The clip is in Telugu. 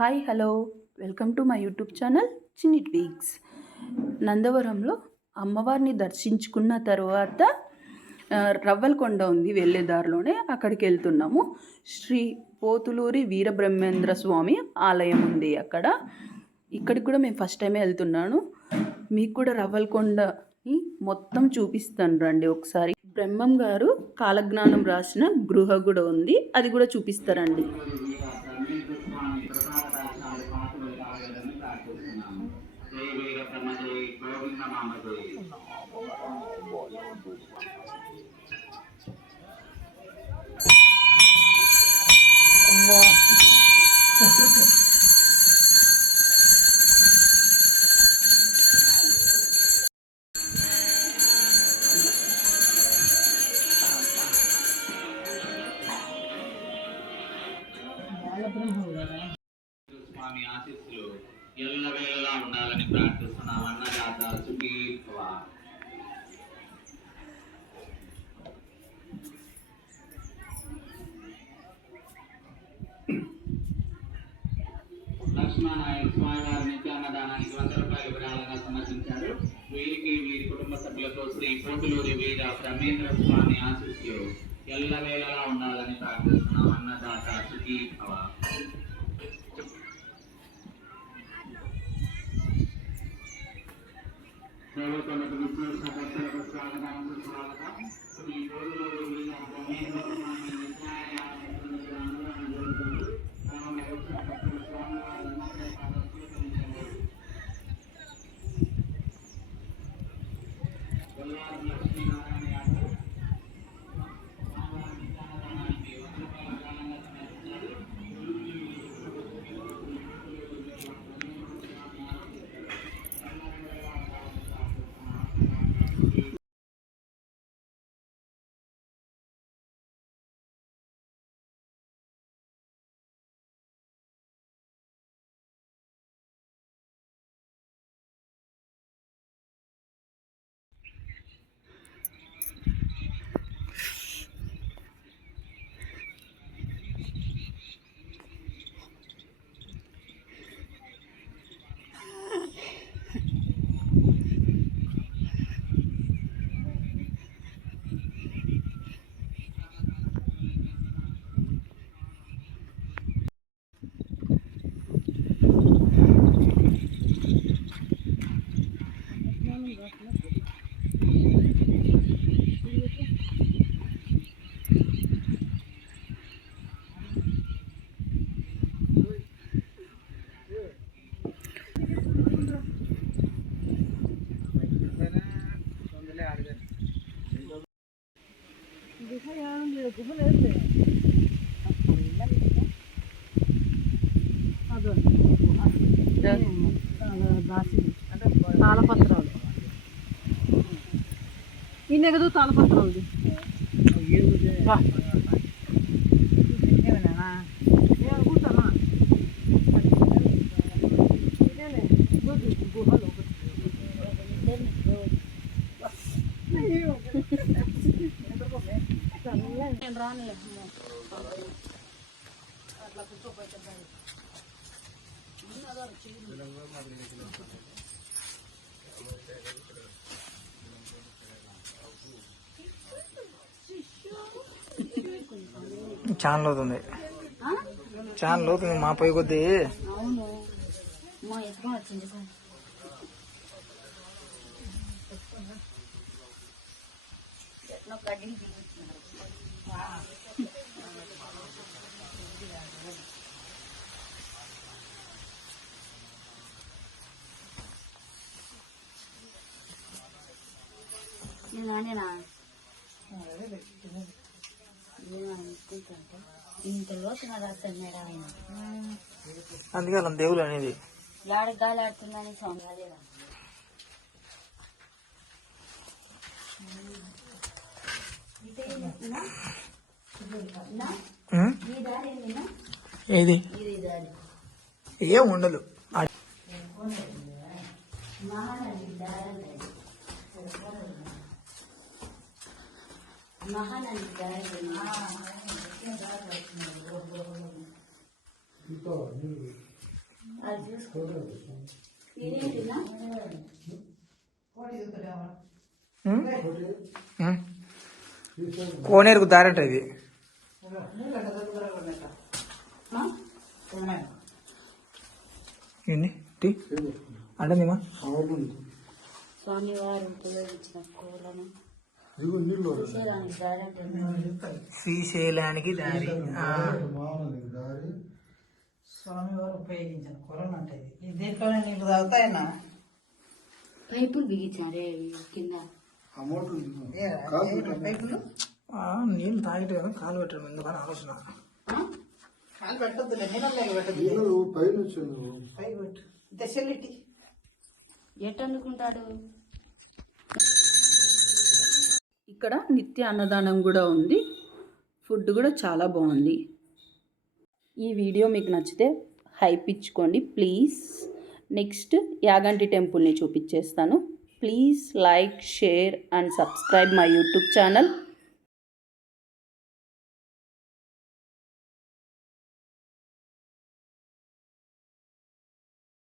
Hi hello welcome to my YouTube channel చిన్ని ట్వీక్స్. నందవరంలో అమ్మవారిని దర్శించుకున్న తర్వాత రవ్వలకొండ ఉంది, వెళ్ళే దారిలోనే అక్కడికి వెళ్తున్నాము. శ్రీ పోతులూరి వీరబ్రహ్మేంద్ర స్వామి ఆలయం ఉంది అక్కడ. ఇక్కడికి కూడా మేము ఫస్ట్ టైమే వెళ్తున్నాను. మీకు కూడా రవ్వలకొండని మొత్తం చూపిస్తాను రండి ఒకసారి. బ్రహ్మం గారు కాలజ్ఞానం రాసిన గృహ కూడా ఉంది, అది కూడా చూపిస్తారండి. స్వామి ఆశీస్సులు ఎల్లవేళలా ఉండాలని ప్రార్థిస్తున్నాం. అన్నదాత సుఖీ భవ. లక్ష్మణనాయక్ స్వామి వారి నిత్యాన్నదానానికి 100 రూపాయలు విరాళంగా సమర్పించారు. వీరికి వీరి కుటుంబ సభ్యులతో శ్రీ పోతులూరి వీర బ్రహ్మేంద్ర స్వామి ఆశీస్సులు ఎల్లవేళలా ఉండాలని ప్రార్థిస్తున్నాం. అన్నదాత సుఖీ భవ. దేవతలకు విశేష భక్తులకు స్వాగతం సుస్వాగతం. శ్రీ పోతులూరి వీర బ్రహ్మేంద్ర స్వామి తాళపత్రాలు ఈ నెగదు తాళపత్రాలు రానులే అట్లా కూర్చోపోతే ఛానల్ అవుతుంది, ఛానల్ అవుతుంది మా పై కొద్దీ. అవును మా ఎత్తుకొని వచ్చింది సార్. నేనా అందుకే అలా దేవుడు అనేది లాడి గాలి ఆడుతుందని స్వామి అదేనా. ఏది ఏం ఉండదు. మహానంది అది చూసుకో నేనేంటినా కోనేరుకు దారంట ఇది. ఏంది టీ అంటే మేమా స్వామివారు ఉపయోగించిన కూరలను చూసేదానికి దారంటే శ్రీశైలానికి దారి. స్వామివారు ఉపయోగించిన కొరలు అంటే ఇది దీంట్లోనే నీళ్ళు తాగుతాయన్నా. పైపులు బిగించారే కింద పైపులు నీళ్ళు తాగితే కదా కాలు పెట్టడం ఎందుకని ఆలోచన. కాలు పెట్టద్దులే, నీళ్ళలో పెట్టద్దు, పైకి పెట్టు. దశలిటి ఎట్టు అందుకుంటాడు. ఇక్కడ నిత్య అన్నదానం కూడా ఉంది. ఫుడ్ కూడా చాలా బాగుంది. ఈ వీడియో మీకు నచ్చితే హైప్ ఇచ్చుకోండి ప్లీజ్. నెక్స్ట్ యాగంటి టెంపుల్ని చూపించేస్తాను. Please like, share and subscribe my YouTube channel.